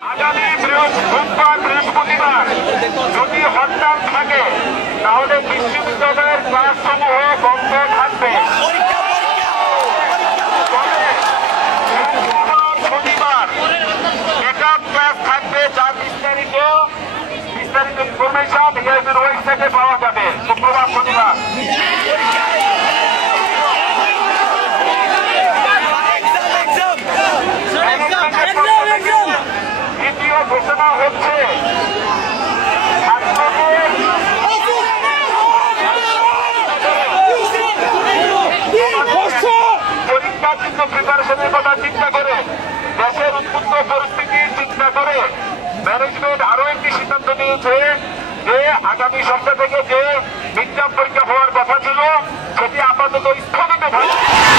আগামী বৃহস্পতিবার যদি হরতাল থাকে তাহলে বিশ্ববিদ্যালয়ের ক্লাসসমূহ বন্ধ থাকবে। শনিবার এটা ক্লাস থাকবে, যার বিস্তারিত ইনফরমেশন এআইবির ওয়েবসাইটে পাওয়া যাবে। শুক্রবার শনিবার দ্বিতীয় ঘোষণা হচ্ছে পরীক্ষা কিন্তু প্রিপারেশনের কথা চিন্তা করে, দেশের উদ্বুদ্ধ পরিস্থিতি চিন্তা করে ম্যানেজমেন্ট আরো একটি সিদ্ধান্ত নিয়েছে যে আগামী সপ্তাহ থেকে যে মিড টার্ম পরীক্ষা হওয়ার কথা ছিল সেটি আপাতত স্থগিত থাকবে।